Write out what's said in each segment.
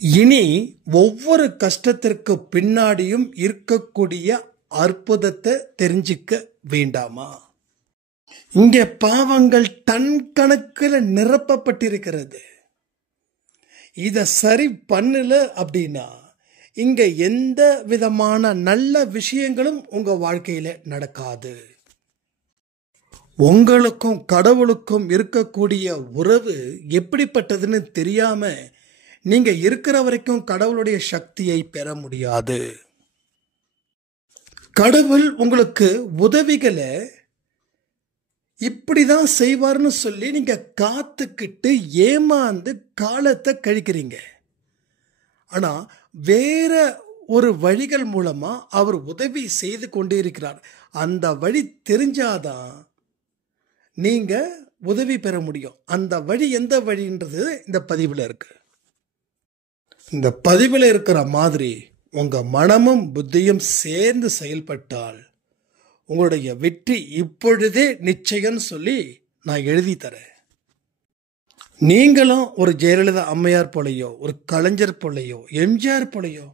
இனி ஒவ்வொரு கஷ்டத்திற்கு பின்னாடியும் இருக்கக்கூடிய அற்புதத்தை தெரிஞ்சுக்க வேண்டாமா? இங்கே பாவங்கள் டன் கணக்கில் நிரப்பப்பட்டிருக்கிறது. இதை சரி பண்ணல அப்படின்னா இங்க எந்த விதமான நல்ல விஷயங்களும் உங்க வாழ்க்கையில நடக்காது. உங்களுக்கும் கடவுளுக்கும் இருக்கக்கூடிய உறவு எப்படிப்பட்டதுன்னு தெரியாம நீங்க இருக்கிற வரைக்கும் கடவுளுடைய சக்தியை பெற முடியாது. கடவுள் உங்களுக்கு உதவிகளை இப்படிதான் செய்வார்னு சொல்லி நீங்க காத்துக்கிட்டு ஏமாந்து காலத்தை கழிக்கிறீங்க. ஆனா வேற ஒரு வழிகள் மூலமா அவர் உதவி செய்து கொண்டே இருக்கிறார். அந்த வழி தெரிஞ்சாதான் நீங்க உதவி பெற முடியும். அந்த வழி எந்த வழின்றது இந்த பதிவில் இருக்கு. இந்த பதிவில் இருக்கிற மாதிரி உங்க மனமும் புத்தியும் சேர்ந்து செயல்பட்டால் உங்களுடைய வெற்றி இப்பொழுதே நிச்சயம் சொல்லி நான் எழுதி தரேன். நீங்களும் ஒரு ஜெயலலிதா அம்மையார் போலையோ, ஒரு கலைஞர் போலையோ, எம்ஜிஆர் போலையோ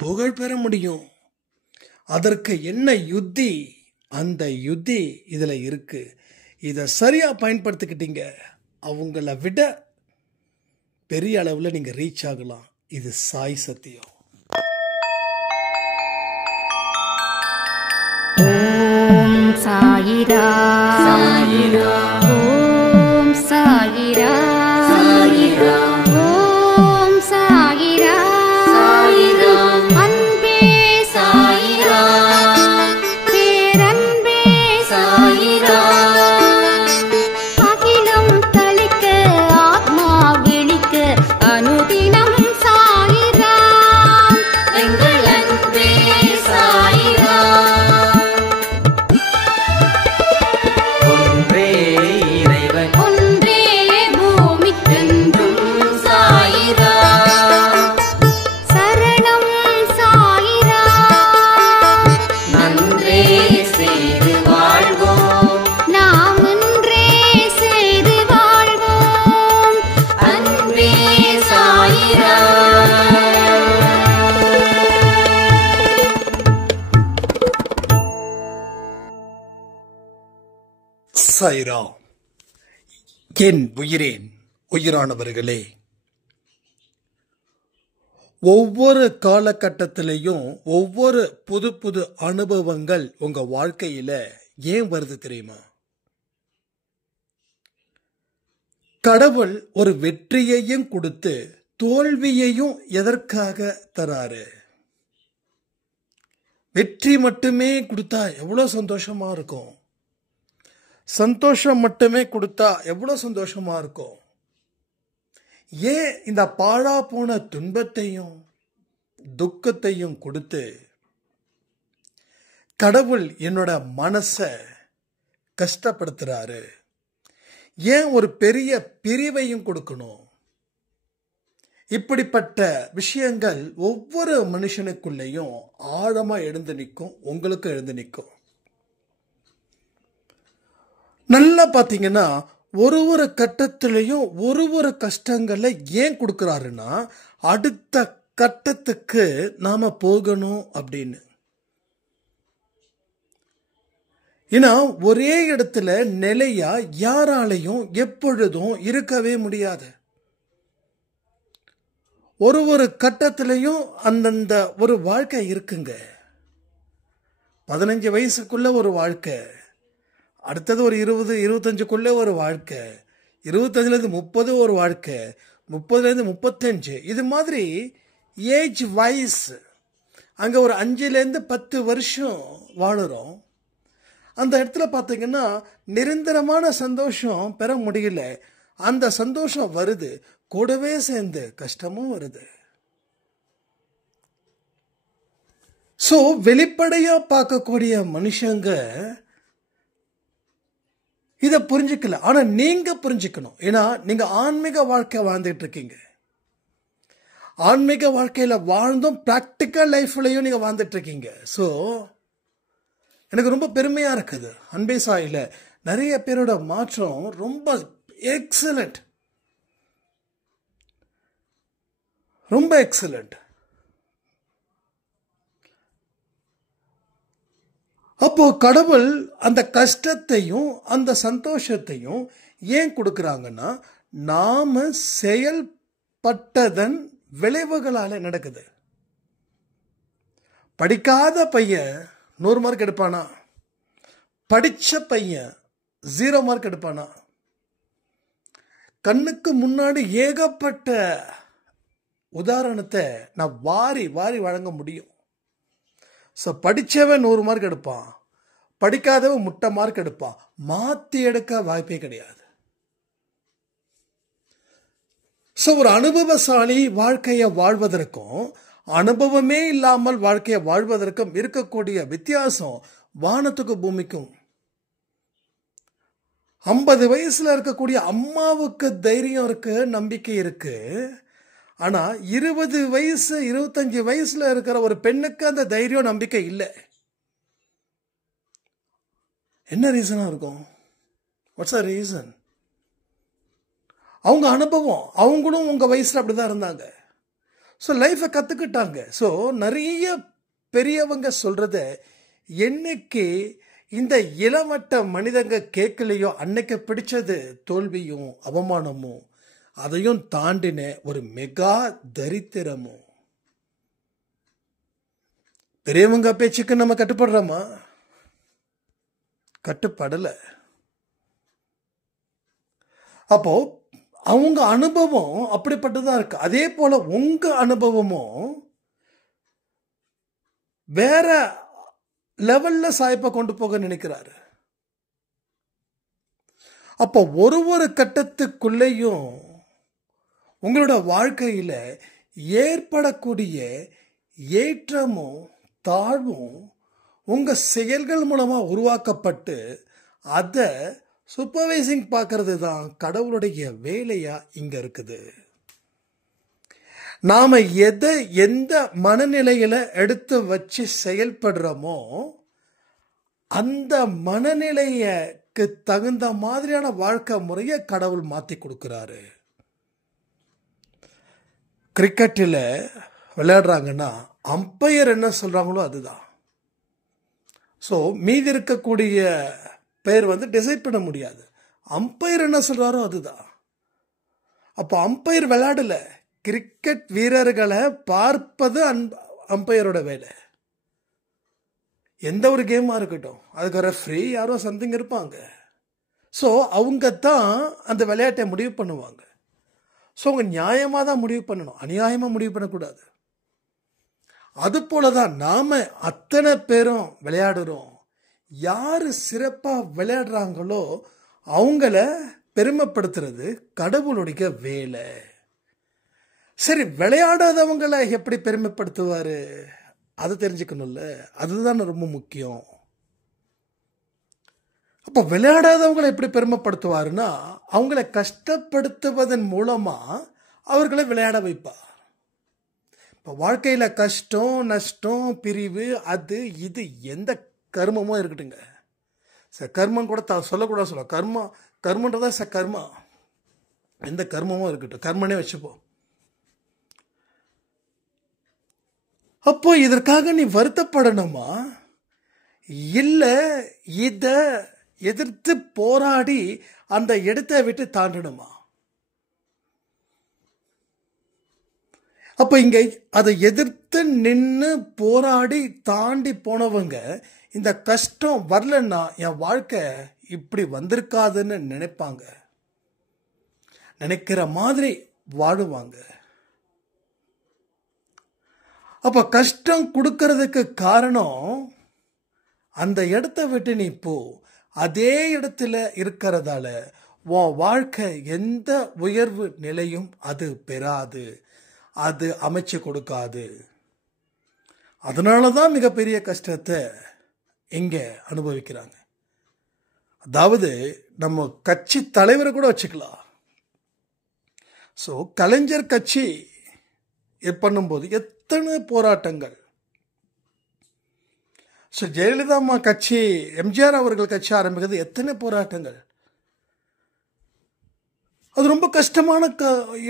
புகழ் பெற முடியும். அதற்கு என்ன யுத்தி? அந்த யுத்தி இதுல இருக்கு. இதை சரியா பயன்படுத்திக்கிட்டீங்க, அவங்கள விட பெரிய அளவில் நீங்க ரீச் ஆகலாம். இது சாய் சத்தியம். ஓம் சாயிரா சாயிரா, ஓம் சாயிரா சாயிரா, ஓம் சாயிரா சாயிரா, அன்பே சாயிரா, பேரன்பே சாயிரா, அகிலம் தளிக்க ஆத்மா விழிக்க அனுதினம் சாயிரா, எங்கள் அன்பே சாயிரா. சாய்ராம். என் உயிரேன் உயிரானவர்களே, ஒவ்வொரு காலகட்டத்திலையும் ஒவ்வொரு புது புது அனுபவங்கள் உங்க வாழ்க்கையில ஏன் வருது தெரியுமா? கடவுள் ஒரு வெற்றியையும் கொடுத்து தோல்வியையும் எதற்காக தராரு? வெற்றி மட்டுமே கொடுத்தா எவ்வளவு சந்தோஷமா இருக்கும். சந்தோஷம் மட்டுமே கொடுத்தா எவ்வளவு சந்தோஷமா இருக்கும். ஏன் இந்த பாழா போன துன்பத்தையும் துக்கத்தையும் கொடுத்து கடவுள் என்னோட மனசை கஷ்டப்படுத்துறாரு? ஏன் ஒரு பெரிய பிரிவையும் கொடுக்கணும்? இப்படிப்பட்ட விஷயங்கள் ஒவ்வொரு மனுஷனுக்குள்ளேயும் ஆழமா எழுந்து நிற்கும். உங்களுக்கு எழுந்து நிற்கும். நல்லா பார்த்தீங்கன்னா ஒரு கட்டத்திலையும் ஒரு கஷ்டங்களை ஏன் கொடுக்கிறாருன்னா அடுத்த கட்டத்துக்கு நாம போகணும் அப்படின்னு. ஏன்னா ஒரே இடத்துல நிலையா யாராலையும் எப்பொழுதும் இருக்கவே முடியாது. ஒரு கட்டத்திலையும் அந்தந்த ஒரு வாழ்க்கை இருக்குங்க. 15 வயசுக்குள்ள ஒரு வாழ்க்கை, அடுத்தது ஒரு 20-25க்குள்ள ஒரு வாழ்க்கை, 25லேருந்து 30 ஒரு வாழ்க்கை, 30லேருந்து 35, இது மாதிரி ஏஜ் வைஸ் அங்கே ஒரு 5லேருந்து 10 வருஷம் வாழுறோம். அந்த இடத்துல பார்த்தீங்கன்னா நிரந்தரமான சந்தோஷம் பெற முடியல. அந்த சந்தோஷம் வருது, கூடவே சேர்ந்து கஷ்டமும் வருது. ஸோ வெளிப்படையா பார்க்கக்கூடிய மனுஷங்க இதை புரிஞ்சுக்கல. ஆனா நீங்க புரிஞ்சுக்கணும். ஏன்னா நீங்க ஆன்மீக வாழ்க்கை வாழ்ந்துட்டு இருக்கீங்க. ஆன்மீக வாழ்க்கையில வாழ்ந்தும் பிராக்டிக்கல் லைஃப்லயும் நீங்க வாழ்ந்துட்டு இருக்கீங்க. ஸோ எனக்கு ரொம்ப பெருமையா இருக்குது. அன்பே சாயில நிறைய பேரோட மாற்றம் ரொம்ப எக்ஸலண்ட். ரொம்ப எக்ஸலண்ட். அப்போ கடவுள் அந்த கஷ்டத்தையும் அந்த சந்தோஷத்தையும் ஏன் கொடுக்குறாங்கன்னா, நாம செயல்பட்டதன் விளைவுகளால நடக்குது. படிக்காத பையன் 100 மார்க் எடுப்பானா? படிச்ச பையன் 0 மார்க் எடுப்பானா? கண்ணுக்கு முன்னாடி ஏகப்பட்ட உதாரணத்தை நான் வாரி வாரி வழங்க முடியும். ஸோ படித்தவன் 100 மார்க் எடுப்பான், படிக்காதவன் முட்டை மார்க் எடுப்பான். மாற்றி எடுக்க வாய்ப்பே கிடையாது. ஸோ ஒரு அனுபவசாலி வாழ்க்கையை வாழ்வதற்கும் அனுபவமே இல்லாமல் வாழ்க்கையை வாழ்வதற்கும் இருக்கக்கூடிய வித்தியாசம் வானத்துக்கு பூமிக்கும். 50 வயசுல இருக்கக்கூடிய அம்மாவுக்கு தைரியம் இருக்கு, நம்பிக்கை இருக்கு. ஆனா 20 வயசு 25 வயசுல இருக்கிற ஒரு பெண்ணுக்கு அந்த தைரியம் நம்பிக்கை இல்லை. என்ன ரீசனா இருக்கும்? What's the reason? அவங்க அனுபவம், அவங்களும் உங்க வயசுல அப்படிதான் இருந்தாங்க. ஸோ லைஃபை கத்துக்கிட்டாங்க. ஸோ நிறைய பெரியவங்க சொல்றத என்னைக்கு இந்த இளமட்ட மனிதங்க கேட்கலையோ அன்னைக்கு பிடிச்சது தோல்வியும் அவமானமும், அதையும் தாண்டின ஒரு மெகா தரித்திரமும். பெரியவங்க பேச்சுக்கு நம்ம கட்டுப்படுறோமா? கட்டுப்படல. அப்போ அவங்க அனுபவம் அப்படிப்பட்டதா இருக்கு. அதே போல உங்க அனுபவமும் வேற லெவல்ல சாய்ப்பை கொண்டு போக நினைக்கிறாரு. அப்போ ஒரு கட்டத்துக்குள்ளேயும் உங்களோட வாழ்க்கையில ஏற்படக்கூடிய ஏற்றமும் தாழ்வும் உங்க செயல்கள் மூலமா உருவாக்கப்பட்டு அதை சூப்பர்வைசிங் பார்க்கறது தான் கடவுளுடைய வேலையா இங்க இருக்குது. நாம எந்த மனநிலையில எடுத்து வச்சு செயல்படுறோமோ அந்த மனநிலைக்கு தகுந்த மாதிரியான வாழ்க்கை முறையை கடவுள் மாத்தி கொடுக்கிறாரு. கிரிக்கெட்டில் விளையாடுறாங்கன்னா அம்பையர் என்ன சொல்றாங்களோ அதுதான். ஸோ மீதி இருக்கக்கூடிய பேர் டிசைட் பண்ண முடியாது. அம்பையர் என்ன சொல்றாரோ அதுதான். அப்போ அம்பையர் விளையாடல, கிரிக்கெட் வீரர்களை பார்ப்பது அம்பையரோட வேலை. எந்த ஒரு கேமா இருக்கட்டும், அதுக்கு ரெஃப்ரி யாரோ சம்திங் இருப்பாங்க. ஸோ அவங்க தான் அந்த விளையாட்டை முடிவு பண்ணுவாங்க. ஸோ அவங்க நியாயமாக தான் முடிவு பண்ணணும், அநியாயமாக முடிவு பண்ணக்கூடாது. அது போலதான் நாம அத்தனை பேரும் விளையாடுறோம். யாரு சிறப்பா விளையாடுறாங்களோ அவங்கள பெருமைப்படுத்துறது கடவுளுடைய வேலை. சரி, விளையாடாதவங்களை எப்படி பெருமைப்படுத்துவாரு? அது தெரிஞ்சுக்கணும்ல, அதுதான் ரொம்ப முக்கியம். அப்போ விளையாடாதவங்களை எப்படி பெருமைப்படுத்துவாருன்னா, அவங்களை கஷ்டப்படுத்துவதன் மூலமா அவர்களை விளையாட வைப்பார். இப்போ வாழ்க்கையில் கஷ்டம், நஷ்டம், பிரிவு, அது இது எந்த கர்மமோ இருக்கட்டுங்க. கர்மம் கூட சொல்லக்கூடாது, கர்மன்றதா கர்மா, எந்த கர்மமும் இருக்கட்டும், கர்மனே வச்சுப்போம். அப்போ இதற்காக நீ வருத்தப்படணுமா? இல்ல இத எதிர்த்து போராடி அந்த இடத்தை விட்டு தாண்டணுமா? அப்ப இங்க அதை எதிர்த்து நின்று போராடி தாண்டி போனவங்க இந்த கஷ்டம் வரலன்னா என் வாழ்க்கை இப்படி வந்திருக்காதுன்னு நினைப்பாங்க, நினைக்கிற மாதிரி வாழுவாங்க. அப்ப கஷ்டம் கொடுக்கறதுக்கு காரணம் அந்த இடத்தை விட்டு நீ போ. அதே இடத்துல இருக்கிறதால உன் வாழ்க்கை எந்த உயர்வு நிலையும் அது பெறாது, அது அமைச்சு கொடுக்காது. அதனாலதான் மிகப்பெரிய கஷ்டத்தை இங்க அனுபவிக்கிறாங்க. அதாவது நம்ம கட்சி தலைவரை கூட வச்சுக்கலாம். ஸோ கலைஞர் கட்சி பண்ணும்போது எத்தனை போராட்டங்கள். ஸோ ஜெயலலிதா அம்மா கட்சி, எம்ஜிஆர் அவர்கள் கட்சி ஆரம்பிக்கிறது எத்தனை போராட்டங்கள். அது ரொம்ப கஷ்டமான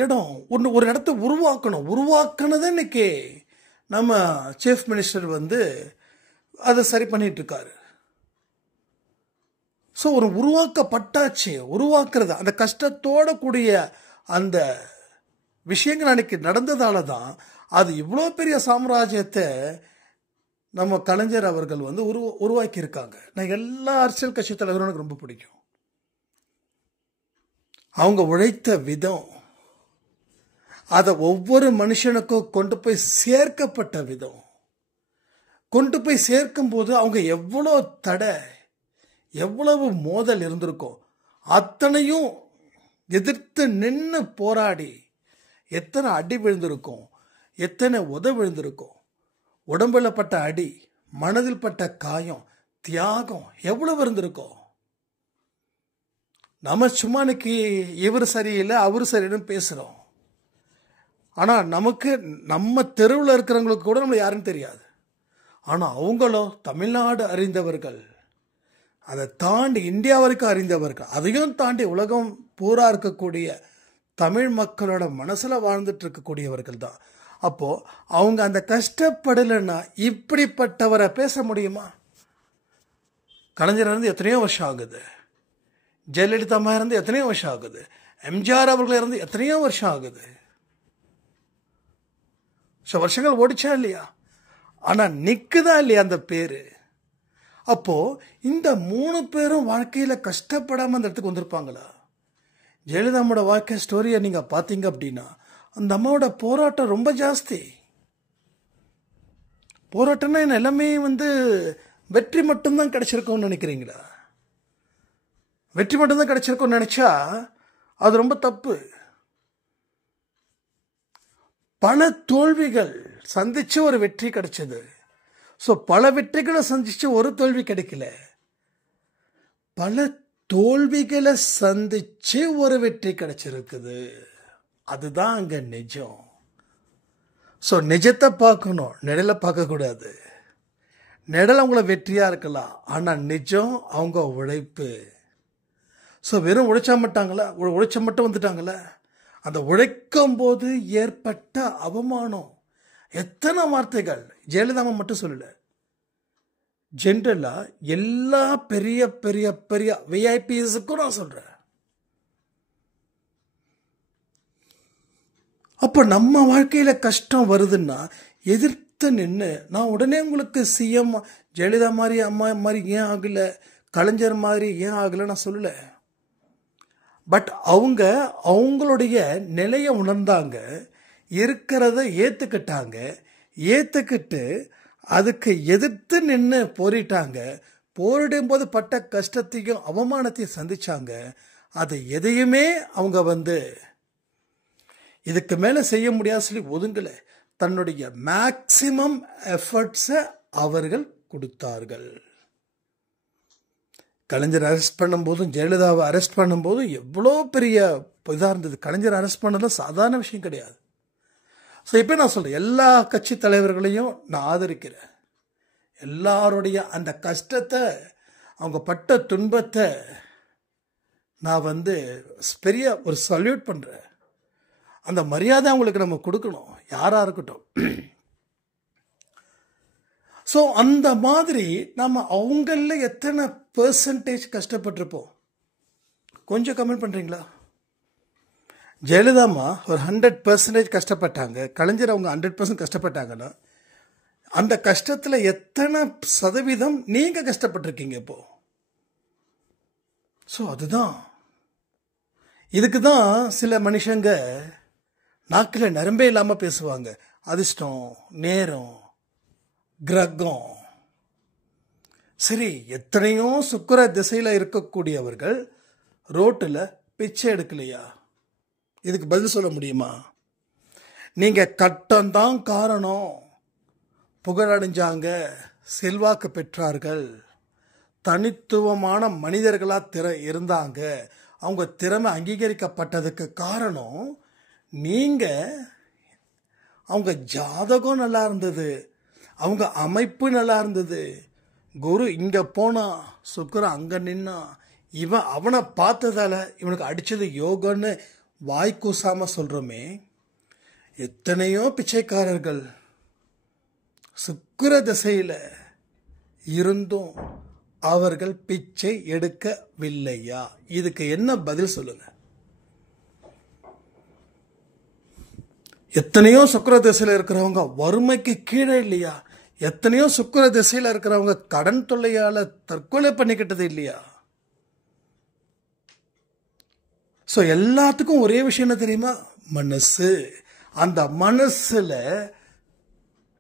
இடம். ஒரு இடத்த உருவாக்கணுது இன்னைக்கு நம்ம சீஃப் மினிஸ்டர் வந்து அதை சரி பண்ணிட்டு இருக்காரு. ஸோ ஒரு உருவாக்கப்பட்டாச்சு, உருவாக்குறது அந்த கஷ்டத்தோட கூடிய அந்த விஷயங்கள் அன்னைக்கு நடந்ததால தான் அது இவ்வளோ பெரிய சாம்ராஜ்யத்தை நம்ம கலைஞர் அவர்கள் வந்து உருவாக்கி இருக்காங்க. நான் எல்லா அரசியல் கட்சி தலைவரும் எனக்கு ரொம்ப பிடிக்கும். அவங்க உழைத்த விதம், அதை ஒவ்வொரு மனுஷனுக்கும் கொண்டு போய் சேர்க்கப்பட்ட விதம், கொண்டு போய் சேர்க்கும் போது அவங்க எவ்வளோ தடை, எவ்வளவு மோதல் இருந்திருக்கும், அத்தனையும் எதிர்த்து நின்று போராடி எத்தனை அடி விழுந்திருக்கும், எத்தனை விழுந்திருக்கும், உடம்புல பட்ட அடி, மனதில் பட்ட காயம், தியாகம் எவ்வளவு இருந்திருக்கும். நம்ம சும்மா இன்னைக்கு இவர் சரியில்லை அவர் சரியில்லைன்னு பேசுகிறோம். ஆனால் நமக்கு நம்ம தெருவில் இருக்கிறவங்களுக்கு கூட நம்மளை யாருன்னு தெரியாது. ஆனால் அவங்களோ தமிழ்நாடு அறிந்தவர்கள், அதை தாண்டி இந்தியா வரைக்கும் அறிந்தவர்கள், அதையும் தாண்டி உலகம் பூரா இருக்கக்கூடிய தமிழ் மக்களோட மனசில் வாழ்ந்துட்டு இருக்கக்கூடியவர்கள் தான். அப்போது அவங்க அந்த கஷ்டப்படலைன்னா இப்படிப்பட்டவரை பேச முடியுமா? கலைஞர் இருந்து எத்தனையோ வருஷம் ஆகுது, ஜெயலலிதா அம்மா இருந்து எத்தனையோ வருஷம் ஆகுது, எம்ஜிஆர் அவர்கள் இருந்து எத்தனையோ வருஷம் ஆகுது. வருஷங்கள் ஓடிச்சா இல்லையா? ஆனால் நிற்குதா இல்லையா அந்த பேர்? அப்போது இந்த 3 பேரும் வாழ்க்கையில் கஷ்டப்படாமல் அந்த இடத்துக்கு வந்திருப்பாங்களா? ஜெயலலிதா அம்மாவோட வாழ்க்கை ஸ்டோரியை நீங்கள் பார்த்தீங்க அப்படின்னா அந்த அம்மாவோட போராட்டம் ரொம்ப ஜாஸ்தி. போராட்டம்னா என்ன, எல்லாமே வந்து வெற்றி மட்டும்தான் கிடைச்சிருக்கோன்னு நினைக்கிறீங்களா? வெற்றி மட்டும்தான் கிடைச்சிருக்கோன்னு நினைச்சா அது ரொம்ப தப்பு. பல தோல்விகள் சந்திச்சு ஒரு வெற்றி கிடைச்சது. ஸோ பல வெற்றிகளை சந்திச்சு ஒரு தோல்வி கிடைக்கல, பல தோல்விகளை சந்திச்சு ஒரு வெற்றி கிடைச்சிருக்குது. அதுதான் அங்க நிஜம். ஸோ நிஜத்தை பார்க்கணும், நிழலை பார்க்கக்கூடாது. நிழல் அவங்கள வெற்றியா இருக்கலாம், ஆனால் நிஜம் அவங்க உழைப்பு. ஸோ வெறும் உழைச்சா மட்டும் வந்துட்டாங்களா? அந்த உழைக்கும் போது ஏற்பட்ட அவமானம் எத்தனை வார்த்தைகள். ஜெயலலிதா மட்டும் சொல்லல, ஜென்ரலா எல்லா பெரிய பெரிய பெரிய விஐபிஎஸ்க்கும் நான் சொல்றேன். அப்போ நம்ம வாழ்க்கையில கஷ்டம் வருதுன்னா எதிர்த்து நின்று, நான் உடனே உங்களுக்கு சிஎம் ஜெயலலிதா மாதிரி அம்மா மாதிரி ஏன் ஆகல, கலைஞர் மாதிரி ஏன் ஆகல நான் சொல்லல. பட் அவங்களுடைய நிலையை உணர்ந்தாங்க, இருக்கிறத ஏற்றுக்கிட்டாங்க, ஏற்றுக்கிட்டு அதுக்கு எதிர்த்து நின்று போரிட்டாங்க. போரிடும் போது பட்ட கஷ்டத்தையும் அவமானத்தையும் சந்திச்சாங்க. அது எதையுமே அவங்க வந்து இதுக்கு மேலே செய்ய முடியாது சொல்லி ஒதுங்கலை. தன்னுடைய மேக்சிமம் எஃபர்ட்ஸை அவர்கள் கொடுத்தார்கள். கலைஞர் அரெஸ்ட் பண்ணும்போதும் ஜெயலலிதாவை அரெஸ்ட் பண்ணும்போதும் எவ்வளோ பெரிய இதாக இருந்தது. கலைஞர் அரெஸ்ட் பண்ணதும் சாதாரண விஷயம் கிடையாது. ஸோ இப்போ நான் சொல்கிறேன், எல்லா கட்சி தலைவர்களையும் நான் ஆதரிக்கிறேன். எல்லாருடைய அந்த கஷ்டத்தை, அவங்க பட்ட துன்பத்தை நான் வந்து பெரிய ஒரு சல்யூட் பண்ணுறேன். அந்த மரியாதை அவங்களுக்கு நம்ம கொடுக்கணும், யாராக இருக்கட்டும். ஸோ அந்த மாதிரி நம்ம அவங்கள எத்தனை பெர்சன்டேஜ் கஷ்டப்பட்டிருப்போம் கொஞ்சம் கமெண்ட் பண்ணுறீங்களா? ஜெயலலிதாம்மா ஒரு 100% கஷ்டப்பட்டாங்க, கலைஞர் அவங்க 100% கஷ்டப்பட்டாங்கன்னா அந்த கஷ்டத்தில் எத்தனை சதவீதம் நீங்கள் கஷ்டப்பட்டிருக்கீங்க இப்போ? ஸோ அதுதான், இதுக்கு தான் சில மனுஷங்க நாக்கில் நரம்பே இல்லாமல் பேசுவாங்க. அதிர்ஷ்டம், நேரம், கிரகம். சரி, எத்தனையோ சுக்கிர திசையில் இருக்கக்கூடியவர்கள் ரோட்டில் பிச்சை எடுக்கலையா? இதுக்கு பதில் சொல்ல முடியுமா? நீங்கள் கட்டம்தான் காரணம். புகழடைஞ்சாங்க, செல்வாக்கு பெற்றார்கள், தனித்துவமான மனிதர்களாக இருந்தாங்க, அவங்க திறமை அங்கீகரிக்கப்பட்டதுக்கு காரணம் நீங்கள். அவங்க ஜாதகம் நல்லா இருந்தது, அவங்க அமைப்பு நல்லா இருந்தது. குரு இங்கே போனா, சுக்கிரன் அங்கே நின்னா, இவன் அவனை பார்த்ததால இவனுக்கு அடித்தது யோகன்னு வாய் கூசாம சொல்றோமே, எத்தனையோ பிச்சைக்காரர்கள் சுக்கிர திசையில இருந்தும் அவர்கள் பிச்சை எடுக்கவில்லையா? இதுக்கு என்ன பதில் சொல்லுங்க? எத்தனையோ சுக்கிர திசையில இருக்கிறவங்க வறுமைக்கு கீழே இல்லையா? எத்தனையோ சுக்கிர திசையில இருக்கிறவங்க கடன் தொல்லையால தற்கொலை பண்ணிக்கிட்டது இல்லையா? ஸோ எல்லாத்துக்கும் ஒரே விஷயம் என்ன தெரியுமா? மனசு. அந்த மனசுல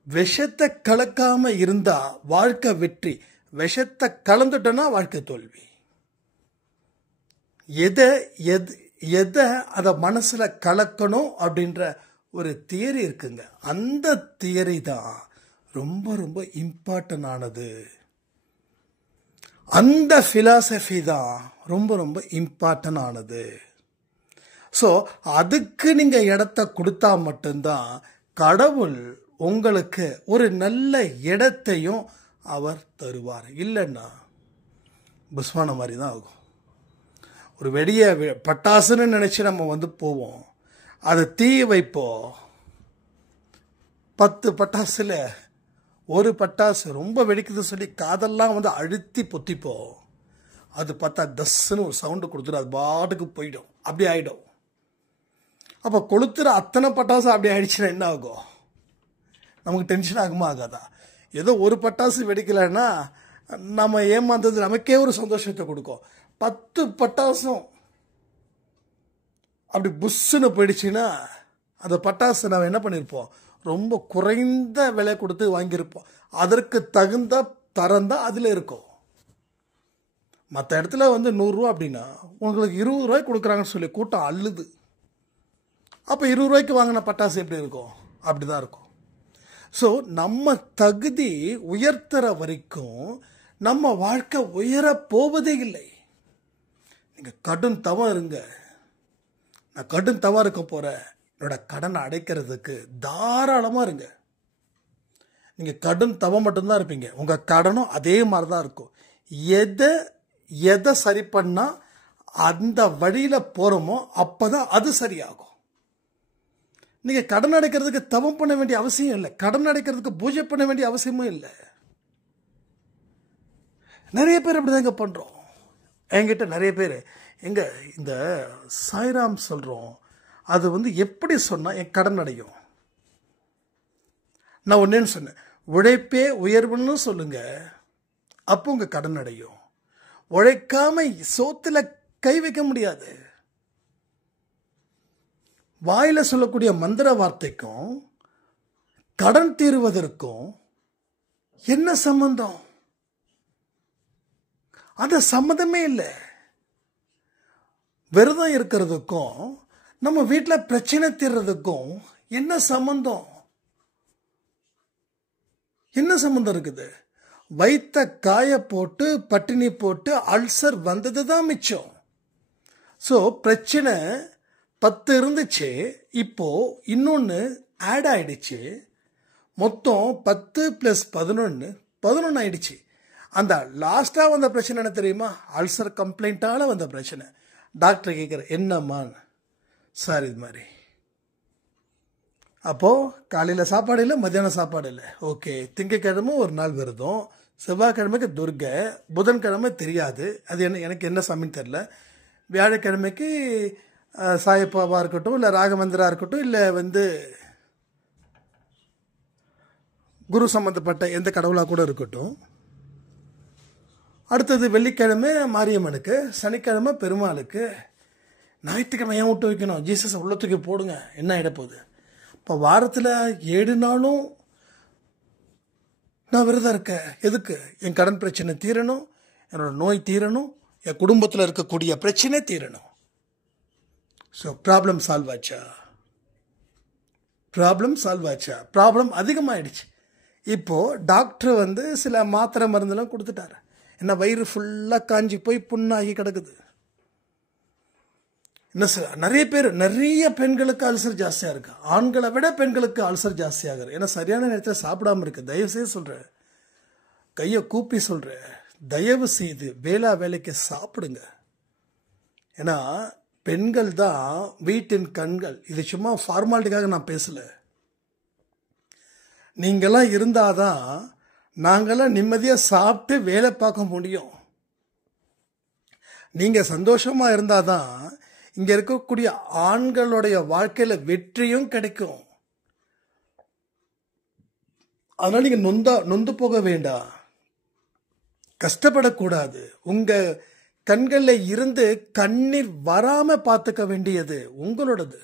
விஷத்தை கலக்காம இருந்தா வாழ்க்கை வெற்றி, விஷத்தை கலந்துட்டோன்னா வாழ்க்கை தோல்வி. எதை அத மனசுல கலக்கணும் அப்படின்ற ஒரு தியரி இருக்குங்க. அந்த தியரி தான் ரொம்ப ரொம்ப இம்பார்ட்டன்ட் ஆனது. அந்த பிலாசபி தான் ரொம்ப ரொம்ப இம்பார்ட்டன்ட் ஆனது. ஸோ அதுக்கு நீங்க இடத்த கொடுத்தா மட்டும்தான் கடவுள் உங்களுக்கு ஒரு நல்ல இடத்தையும் அவர் தருவார். இல்லைன்னா புஸ்வான மாதிரி தான் ஆகும். ஒரு வெடிய பட்டாசுன்னு நினைச்சு நம்ம போவோம், அதை தீ வைப்போம். 10 பட்டாசுல ஒரு பட்டாசு ரொம்ப வெடிக்குது சொல்லி காதெல்லாம் அழுத்தி பொத்திப்போம். அது பார்த்தா தஸ்ன்னு ஒரு சவுண்டு கொடுத்துரும், அது பாட்டுக்கு போயிடும், அப்படி ஆயிடும். அப்போ கொளுத்துற அத்தனை பட்டாசு அப்படி ஆயிடுச்சுன்னா என்ன ஆகும்? நமக்கு டென்ஷன் ஆகுமா ஆகாதா? ஏதோ ஒரு பட்டாசு வெடிக்கலைன்னா நம்ம ஏமாந்தது நமக்கே ஒரு சந்தோஷத்தை கொடுக்கும். 10 பட்டாசும் அப்படி புஷ்ஷுன்னு போயிடுச்சுன்னா அந்த பட்டாசு நம்ம என்ன பண்ணியிருப்போம்? ரொம்ப குறைந்த விலை கொடுத்து வாங்கியிருப்போம். அதற்கு தகுந்த தரம் தான் அதில் இருக்கும். மற்ற இடத்துல 100 ரூபா அப்படின்னா உங்களுக்கு 20 ரூபாய் கொடுக்குறாங்கன்னு சொல்லி கூட்டம் அள்ளுது. அப்போ 20 ரூபாய்க்கு வாங்கின பட்டாசு எப்படி இருக்கும்? அப்படிதான் இருக்கும். ஸோ நம்ம தகுதி உயர்த்துற வரைக்கும் நம்ம வாழ்க்கை உயர போவதே இல்லை. நீங்கள் கடும் தவம் இருங்க. நான் கடும் தவம் இருக்க போகிறேன், என்னோட கடனை அடைக்கிறதுக்கு தாராளமாக இருங்க. நீங்கள் கடும் தவம் மட்டும்தான் இருப்பீங்க, உங்கள் கடனும் அதே மாதிரி தான் இருக்கும். எதை சரி பண்ணால் அந்த வழியில் போகிறோமோ அப்போ தான் அது சரியாகும். நீங்கள் கடன் அடைக்கிறதுக்கு தவம் பண்ண வேண்டிய அவசியம் இல்லை, கடன் அடைக்கிறதுக்கு பூஜை பண்ண வேண்டிய அவசியமும் இல்லை. நிறைய பேர் அப்படிதாங்க பண்ணுறோம். என்கிட்ட நிறைய பேர் எங்க இந்த சாய்ராம் சொல்கிறோம், அது எப்படி சொன்னால் என் கடன் அடையும். நான் ஒன்னேன்னு சொன்னேன், உழைப்பே உயர்வுன்னு சொல்லுங்க, அப்போ உங்கள் கடன் அடையும். உழைக்காம சோத்துல கை வைக்க முடியாது. வாயில சொல்லக்கூடிய மந்திர வார்த்தைக்கும் கடன் தீருவதற்கும் என்ன சம்பந்தம்? அது சம்மந்தமே இல்லை. விரதம் இருக்கிறதுக்கும் நம்ம வீட்டில் பிரச்சனை தீர்றதுக்கும் என்ன சம்பந்தம்? என்ன சம்பந்தம் இருக்குது? வைத்த காய போட்டு பட்டினி போட்டு அல்சர் வந்தது தான் மிச்சம். ஸோ பிரச்சனை 10 இருந்துச்சு, இப்போ இன்னொன்று ஆட் ஆயிடுச்சு. மொத்தம் 10 + 11 ஆயிடுச்சு. அந்த லாஸ்ட்டாக வந்த பிரச்சனை என்ன தெரியுமா? அல்சர் கம்ப்ளைண்ட்டால வந்த பிரச்சனை. டாக்டர் கேட்குற, என்னம்மான்னு. சார் இது மாதிரி. அப்போது காலையில் சாப்பாடு இல்லை, மத்தியானம் சாப்பாடு இல்லை. ஓகே, திங்கக்கிழமை ஒரு நாள் விரதம், செவ்வாய்க்கிழமைக்கு துர்கை, புதன்கிழமை தெரியாது அது எனக்கு என்ன சாமின்னு தெரில, வியாழக்கிழமைக்கு சாயப்பாவாக இருக்கட்டும், இல்லை ராகவேந்திரா இருக்கட்டும், இல்லை குரு சம்மந்தப்பட்ட எந்த கடவுளாக கூட இருக்கட்டும். அடுத்தது வெள்ளிக்கிழமை மாரியம்மனுக்கு, சனிக்கிழமை பெருமாளுக்கு, ஞாயிற்றுக்கிழமை ஏன் விட்டு வைக்கணும்? ஜீசஸ் உள்ளத்துக்கு போடுங்க, என்ன ஆகிடப்போகுது? இப்போ வாரத்தில் 7 நாளும் நான் விரதம் இருக்கேன். எதுக்கு? என் கடன் பிரச்சனை தீரணும், என்னோட நோய் தீரணும், என் குடும்பத்தில் இருக்கக்கூடிய பிரச்சனை தீரணும். ஸோ ப்ராப்ளம் சால்வ் ஆச்சா? ப்ராப்ளம் அதிகமாகிடுச்சு. இப்போது டாக்டர் சில மாத்திரை மருந்தெல்லாம் கொடுத்துட்டாரு. என்ன வயிறு ஃபுல்லாக காஞ்சி போய் புண்ணாகி கிடக்குது. என்ன சார், நிறைய பெண்களுக்கு அல்சர் ஜாஸ்தியாக இருக்கு. ஆண்களை விட பெண்களுக்கு அல்சர் ஜாஸ்தியாகிறது. ஏன்னா சரியான நேரத்தில் சாப்பிடாம இருக்கு. தயவு செய்து சொல்கிறேன், கையை கூப்பி சொல்கிறேன், தயவு செய்து வேலைக்கு சாப்பிடுங்க. ஏன்னா பெண்கள் தான் வீட்டின் கண்கள். இது சும்மா ஃபார்மாலிட்டிக்காக நான் பேசல. நீங்களாம் இருந்தாதான் நாங்களாம் நிம்மதியாக சாப்பிட்டு வேலை பார்க்க முடியும். நீங்கள் சந்தோஷமாக இருந்தாதான் இங்கே இருக்கக்கூடிய ஆண்களுடைய வாழ்க்கையில் வெற்றியும் கிடைக்கும். அதனால் நீங்கள் நொந்து போக வேண்டாம், கஷ்டப்படக்கூடாது. உங்கள் கண்களில் இருந்து கண்ணீர் வராமல் பார்த்துக்க வேண்டியது உங்களோடது.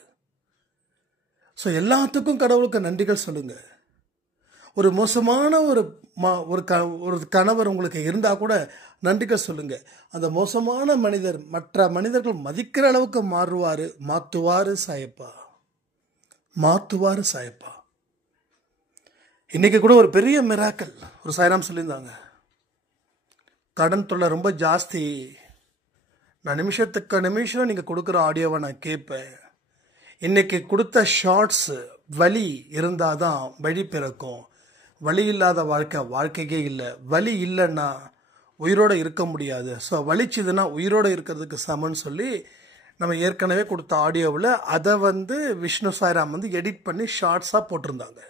ஸோ எல்லாத்துக்கும் கடவுளுக்கு நன்றிகள் சொல்லுங்கள். ஒரு மோசமான ஒரு கணவர் உங்களுக்கு இருந்தால் கூட நன்றிகள் சொல்லுங்கள். அந்த மோசமான மனிதர் மற்ற மனிதர்கள் மதிக்கிற அளவுக்கு மாற்றுவார் சாயப்பா. இன்னைக்கு கூட ஒரு பெரிய மிராக்கல் ஒரு சாய்ராம் சொல்லியிருந்தாங்க. கடன் தொல்லை ரொம்ப ஜாஸ்தி, நான் நிமிஷத்துக்கு நிமிஷம் நீங்கள் கொடுக்குற ஆடியோவை நான் கேட்பேன். இன்னைக்கு கொடுத்த ஷார்ட்ஸ், வலி இருந்தால் தான் வழி பிறக்கும். வலி இல்லாத வாழ்க்கையே இல்லை. வலி இல்லைன்னா உயிரோடு இருக்க முடியாது. ஸோ வலிச்சுதுன்னா உயிரோடு இருக்கிறதுக்கு சமன்னு சொல்லி நம்ம ஏற்கனவே கொடுத்த ஆடியோவில் அதை விஷ்ணு சாய்ராம் எடிட் பண்ணி ஷார்ட்ஸாக போட்டிருந்தாங்க.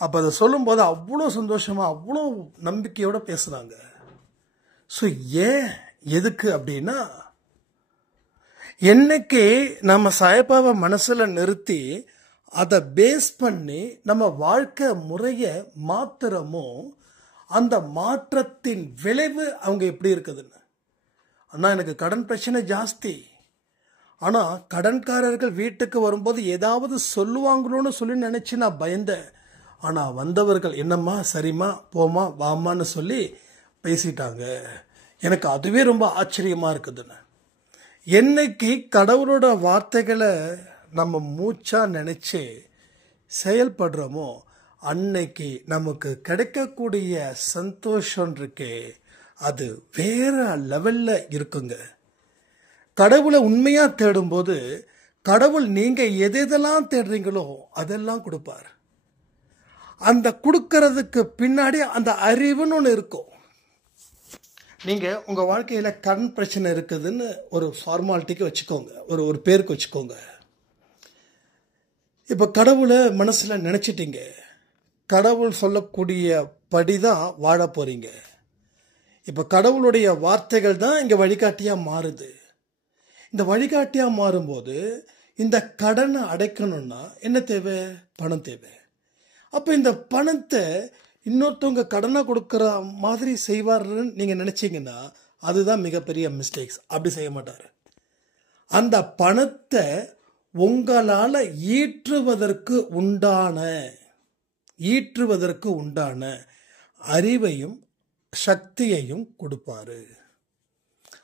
அப்போ அதை சொல்லும்போது அவ்வளோ சந்தோஷமாக அவ்வளோ நம்பிக்கையோடு பேசுனாங்க. ஸோ எதுக்கு அப்படின்னா, என்னைக்கு நம்ம சாய்பாபா மனசில் நிறுத்தி அதை பேஸ் பண்ணி நம்ம வாழ்க்கை முறையை மாத்துறமோ, அந்த மாற்றத்தின் விளைவு அவங்க எப்படி இருக்குதுன்னு. அண்ணா எனக்கு கடன் பிரச்சனை ஜாஸ்தி, ஆனால் கடன்காரர்கள் வீட்டுக்கு வரும்போது ஏதாவது சொல்லுவாங்களோன்னு சொல்லி நினச்சி நான் பயந்தேன். ஆனால் வந்தவர்கள் என்னம்மா சரிம்மா போமா வாமான்னு சொல்லி பேசிட்டாங்க. எனக்கு அதுவே ரொம்ப ஆச்சரியமாக இருக்குதுன்னு. என்னைக்கு கடவுளோட வார்த்தைகளை நம்ம மூச்சாக நினச்சி செயல்படுறோமோ, அன்னைக்கு நமக்கு கிடைக்கக்கூடிய சந்தோஷம் இருக்கே, அது வேற லெவலில் இருக்குங்க. கடவுளை உண்மையாக தேடும்போது கடவுள் நீங்கள் எதெல்லாம் தேடுறீங்களோ அதெல்லாம் கொடுப்பார். அந்த கொடுக்கறதுக்கு பின்னாடி அந்த அறிவுன்னு ஒன்று இருக்கும். நீங்கள் உங்கள் வாழ்க்கையில் கண் பிரச்சனை இருக்குதுன்னு ஒரு ஃபார்மாலிட்டிக்கு வச்சுக்கோங்க, ஒரு பேருக்கு வச்சுக்கோங்க. இப்போ கடவுளை மனசில் நினச்சிட்டிங்க, கடவுள் சொல்லக்கூடிய படி தான் வாழ போகிறீங்க. இப்போ கடவுளுடைய வார்த்தைகள் தான் இங்கே வழிகாட்டியாக மாறுது. இந்த வழிகாட்டியாக மாறும்போது இந்த கடனை அடைக்கணும்னா என்ன தேவை? பணம் தேவை. அப்போ இந்த பணத்தை இன்னொருத்தவங்க கடனாக கொடுக்குற மாதிரி செய்வார்னு நீங்கள் நினச்சிங்கன்னா அதுதான் மிகப்பெரிய மிஸ்டேக்ஸ். அப்படி செய்ய மாட்டார். அந்த பணத்தை உங்களால் ஈற்றுவதற்கு உண்டான அறிவையும் சக்தியையும் கொடுப்பாரு.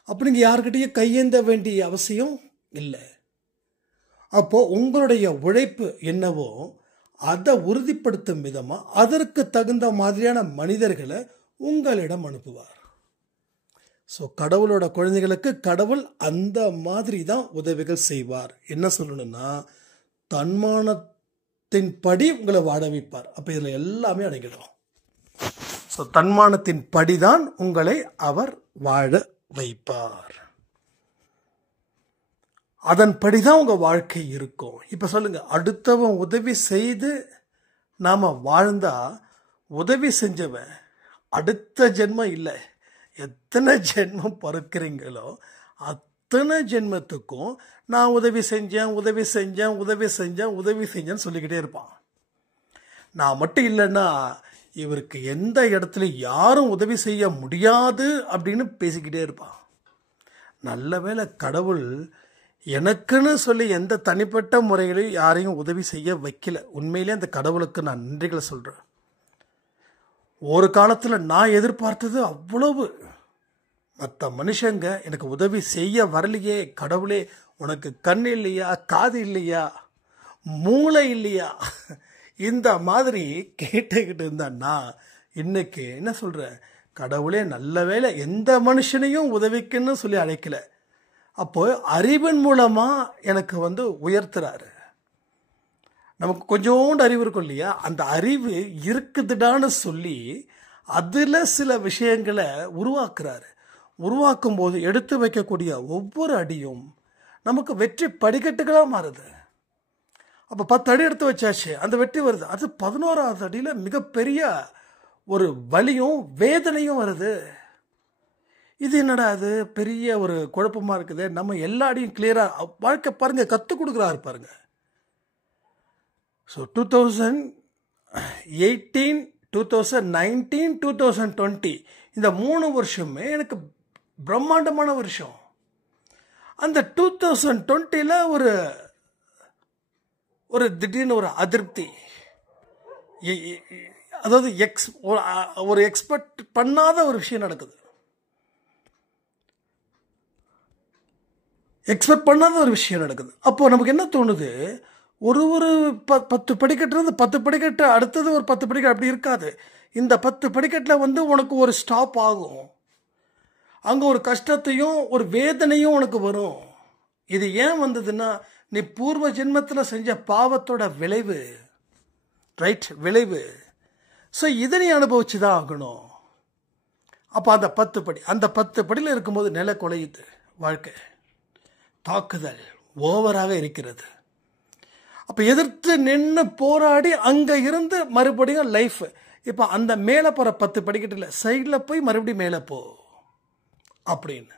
அப்போ நீங்கள் யார்கிட்டையும் கையேந்த வேண்டிய அவசியம் இல்லை. அப்போது உங்களுடைய உழைப்பு என்னவோ அதை உறுதிப்படுத்தும் விதமாக அதற்கு தகுந்த மாதிரியான மனிதர்களை உங்களிடம் அனுப்புவார். ஸோ கடவுளோட குழந்தைகளுக்கு கடவுள் அந்த மாதிரி தான் உதவிகள் செய்வார். என்ன சொல்லணும்னா, தன்மானத்தின் படி உங்களை வாழ வைப்பார். அப்போ இதில் எல்லாமே அடங்கிடும். ஸோ தன்மானத்தின் படிதான் உங்களை அவர் வாழ வைப்பார். அதன்படி தான் உங்கள் வாழ்க்கை இருக்கும். இப்போ சொல்லுங்கள், அடுத்தவன் உதவி செய்து நாம் வாழ்ந்தால் உதவி செஞ்சவன் அடுத்த ஜென்மம் இல்லை, எத்தனை ஜென்மம் பிறக்கிறீங்களோ அத்தனை ஜென்மத்துக்கும் நான் உதவி செஞ்சேன்னு சொல்லிக்கிட்டே இருப்பான். நான் மட்டும் இல்லைன்னா இவருக்கு எந்த இடத்துல யாரும் உதவி செய்ய முடியாது அப்படின்னு பேசிக்கிட்டே இருப்பான். நல்ல வேளை கடவுள் எனக்குன்னு சொல்லி எந்த தனிப்பட்ட முறையிலையும் யாரையும் உதவி செய்ய வைக்கல. உண்மையிலே அந்த கடவுளுக்கு நான் நன்றிகளை சொல்கிறேன். ஒரு காலத்தில் நான் எதிர்பார்த்தது அவ்வளவு. மற்ற மனுஷங்க எனக்கு உதவி செய்ய வரலையே, கடவுளே உனக்கு கண் இல்லையா, காது இல்லையா, மூளை இல்லையா, இந்த மாதிரி கேட்டுக்கிட்டு இருந்தான்னா இன்னைக்கு என்ன சொல்கிறேன், கடவுளே நல்ல வேளை எந்த மனுஷனையும் உதவிக்குன்னு சொல்லி அழைக்கல. அப்போ அறிவின் மூலமாக எனக்கு உயர்த்துறாரு. நமக்கு கொஞ்சோண்டு அறிவு இருக்கும் இல்லையா, அந்த அறிவு இருக்குதுடான்னு சொல்லி அதில் சில விஷயங்களை உருவாக்குறாரு. உருவாக்கும் போது எடுத்து வைக்கக்கூடிய ஒவ்வொரு அடியும் நமக்கு வெற்றி படிக்கட்டுகளாக மாறுது. அப்போ 10 அடி எடுத்து வச்சாச்சு, அந்த வெற்றி வருது. அது 11வது அடியில் மிகப்பெரிய ஒரு வலியும் வேதனையும் வருது. இது என்னடா அது பெரிய ஒரு குழப்பமாக இருக்குது. நம்ம எல்லா அடியும் கிளியராக வாழ்க்கை பாருங்க கற்றுக் கொடுக்குறாரு பாருங்க. ஸோ 2018, 2019, 2020 இந்த 3 வருஷமே எனக்கு பிரம்மாண்டமான வருஷம். அந்த 2020ல் ஒரு திடீர்னு ஒரு அதிருப்தி, அதாவது ஒரு எக்ஸ்பெக்ட் பண்ணாத ஒரு விஷயம் நடக்குது. அப்போ நமக்கு என்ன தோணுது, ஒரு 10 படிக்கட்டு 10 படிக்கட்டு அடுத்தது ஒரு 10 படிக்கட்டு அப்படி இருக்காது. இந்த 10 படிக்கட்டில் உனக்கு ஒரு ஸ்டாப் ஆகும். அங்கே ஒரு கஷ்டத்தையும் ஒரு வேதனையும் உனக்கு வரும். இது ஏன் வந்ததுன்னா, நீ பூர்வ ஜென்மத்தில் செஞ்ச பாவத்தோட விளைவு. ரைட், விளைவு. ஸோ இதை நீ அனுபவிச்சு தான் ஆகணும். அப்போ அந்த 10 படியில் இருக்கும்போது நிலை குலையுது. வாழ்க்கை தாக்குதல் ஓவராக இருக்கிறது. அப்போ எதிர்த்து நின்று போராடி அங்கே இருந்து மறுபடியும் லைஃப். இப்போ அந்த மேலே போகிற 10 படிக்கட்டில் சைடில் போய் மறுபடியும் மேலே போ அப்படின்னு.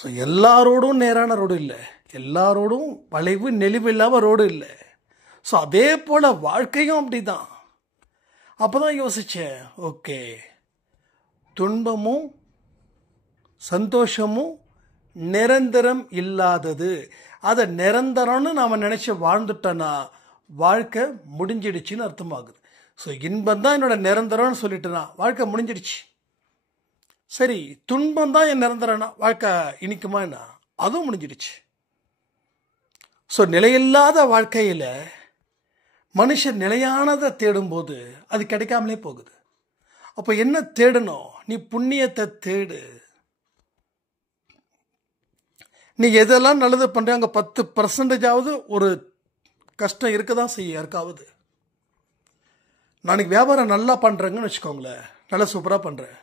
ஸோ எல்லாரோடும் நேரான ரோடு இல்லை, எல்லாரோடும் வளைவு நெளிவு இல்லாமல் ரோடு இல்லை. ஸோ அதே போல் வாழ்க்கையும் அப்படி தான். அப்போ தான் யோசித்தேன், ஓகே, துன்பமும் சந்தோஷமும் நிரந்தரம் இல்லாதது. அதை நிரந்தரம்னு நாம் நினச்சி வாழ்ந்துட்டோன்னா வாழ்க்கை முடிஞ்சிடுச்சின்னு அர்த்தமாகுது. ஸோ இன்பம் தான் என்னோட நிரந்தரம்னு சொல்லிட்டேன்னா வாழ்க்கை முடிஞ்சிடுச்சு. சரி, துன்பம் தான் என் நிரந்தரம்னா வாழ்க்கை இனிக்குமா என்ன? அதுவும் முடிஞ்சிடுச்சு. ஸோ நிலையில்லாத வாழ்க்கையில் மனுஷன் நிலையானதை தேடும்போது அது கிடைக்காமலே போகுது. அப்போ என்ன தேடணும்? நீ புண்ணியத்தை தேடு. நீ எதெல்லாம் நல்லது பண்ணுற அங்கே 10% ஒரு கஷ்டம் இருக்க தான் செய்ய யாருக்காவது. நாளைக்கு வியாபாரம் நல்லா பண்ணுறேங்கன்னு வச்சுக்கோங்களேன், நல்லா சூப்பராக பண்ணுறேன்.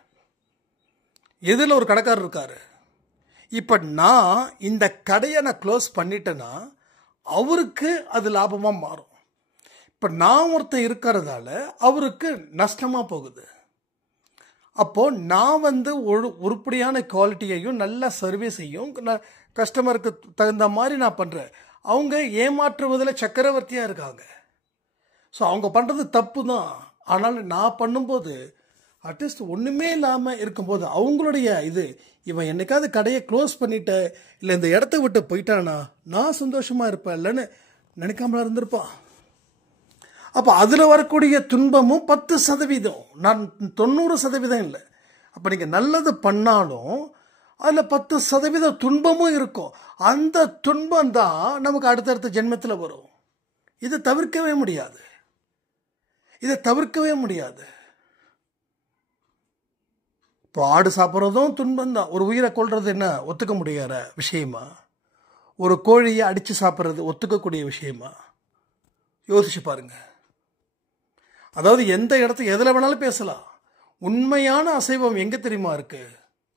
எதில் ஒரு கடைக்காரர் இருக்கார். இப்போ நான் இந்த கடையை நான் க்ளோஸ் பண்ணிட்டேன்னா அவருக்கு அது லாபமாக மாறும். இப்போ நான் ஒருத்தன் இருக்கிறதால அவருக்கு நஷ்டமாக போகுது. அப்போது நான் உருப்படியான குவாலிட்டியையும் நல்ல சர்வீஸையும் கஸ்டமருக்கு தகுந்த மாதிரி நான் பண்ணுறேன். அவங்க ஏமாற்றுவதில் சக்கரவர்த்தியாக இருக்காங்க. ஸோ அவங்க பண்ணுறது தப்பு தான். ஆனால் நான் பண்ணும்போது அட்லீஸ்ட் ஒன்றுமே இல்லாமல் இருக்கும்போது அவங்களுடைய இவன் என்னைக்காவது கடையை க்ளோஸ் பண்ணிட்ட இல்லை இந்த இடத்த விட்டு போயிட்டானா நான் சந்தோஷமாக இருப்பேன் இல்லைன்னு நினைக்காமலாம் இருந்திருப்பான். அப்போ அதில் வரக்கூடிய துன்பமும் 10%, நான் 90% இல்லை. அப்போ நீங்கள் நல்லது பண்ணாலும் அதில் 10% துன்பமும் இருக்கும். அந்த துன்பம் தான் நமக்கு அடுத்தடுத்த ஜென்மத்தில் வரும். இதை தவிர்க்கவே முடியாது. இப்போ ஆடு சாப்பிட்றதும் துன்பம் தான். ஒரு உயிரை கொள்வது என்ன ஒத்துக்க முடியாத விஷயமா? ஒரு கோழியை அடித்து சாப்பிட்றது ஒத்துக்கக்கூடிய விஷயமா? யோசிச்சு பாருங்க. அதாவது எந்த இடத்துல எதில் வேணாலும் பேசலாம். உண்மையான அசைவம் எங்கே தெரியுமா இருக்குது?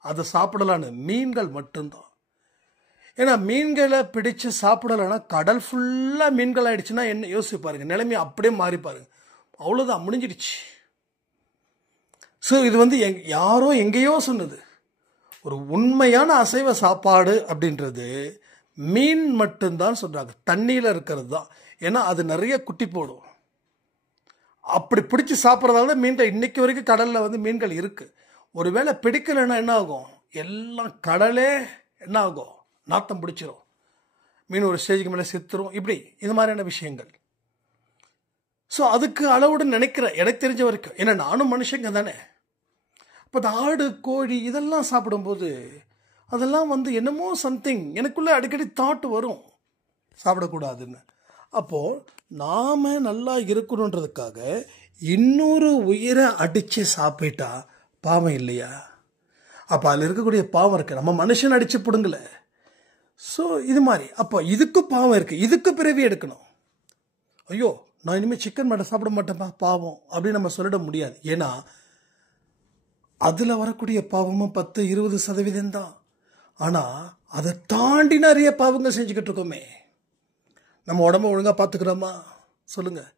அதை சாப்பிடலான்னு மீன்கள் மட்டும்தான். ஏன்னா மீன்களை பிடிச்சு சாப்பிடலைன்னா கடல் ஃபுல்லாக மீன்கள் ஆயிடுச்சுன்னா என்ன யோசிச்சு பாருங்க, நிலைமை அப்படியே மாறி பாருங்க. அவ்வளோதான், முடிஞ்சிடுச்சு. ஸோ இது யாரோ எங்கேயோ சொன்னது. ஒரு உண்மையான அசைவ சாப்பாடு அப்படின்றது மீன் மட்டும்தான் சொல்கிறாங்க. தண்ணியில் இருக்கிறது தான். ஏன்னா அது நிறைய குட்டி போடும். அப்படி பிடிச்சி சாப்பிட்றதால மீன்கள் இன்னைக்கு வரைக்கும் கடலில் மீன்கள் இருக்குது. ஒருவேளை பிடிக்கலைன்னா என்ன ஆகும்? எல்லாம் கடலே என்ன ஆகும்? நாத்தம் பிடிச்சிரும். மீன் ஒரு ஸ்டேஜுக்கு மேலே செத்துரும். இப்படி இது மாதிரியான விஷயங்கள். ஸோ அதுக்கு அளவோடு நினைக்கிறேன், எனக்கு தெரிஞ்ச வரைக்கும். ஏன்னா நானும் மனுஷங்க தானே. இப்போ இந்த ஆடு கோழி இதெல்லாம் சாப்பிடும்போது அதெல்லாம் என்னமோ சம்திங் எனக்குள்ளே அடிக்கடி தாட் வரும், சாப்பிடக்கூடாதுன்னு. அப்போது நாம் நல்லா இருக்கணுன்றதுக்காக இன்னொரு உயிரை அடித்து சாப்பிட்டா பாவம் இல்லையா? அப்போ அதில் இருக்கக்கூடிய பாவம் இருக்குது. நம்ம மனுஷன் அடித்து பிடுங்கலை. ஸோ இது மாதிரி அப்போ இதுக்கு பாவம் இருக்குது. இதுக்கு பிறவி எடுக்கணும். ஐயோ நான் இனிமேல் சிக்கன் மட்டன் சாப்பிட மாட்டேன்ப்பா பாவம் அப்படின்னு நம்ம சொல்லிட முடியாது. ஏன்னா அதில் வரக்கூடிய பாவமும் 10-20% தான். ஆனால் அதை தாண்டி நிறைய பாவங்கள் செஞ்சுக்கிட்டு இருக்கோமே. நம்ம உடம்பு ஒழுங்காக பார்த்துக்கிறோமா சொல்லுங்கள்.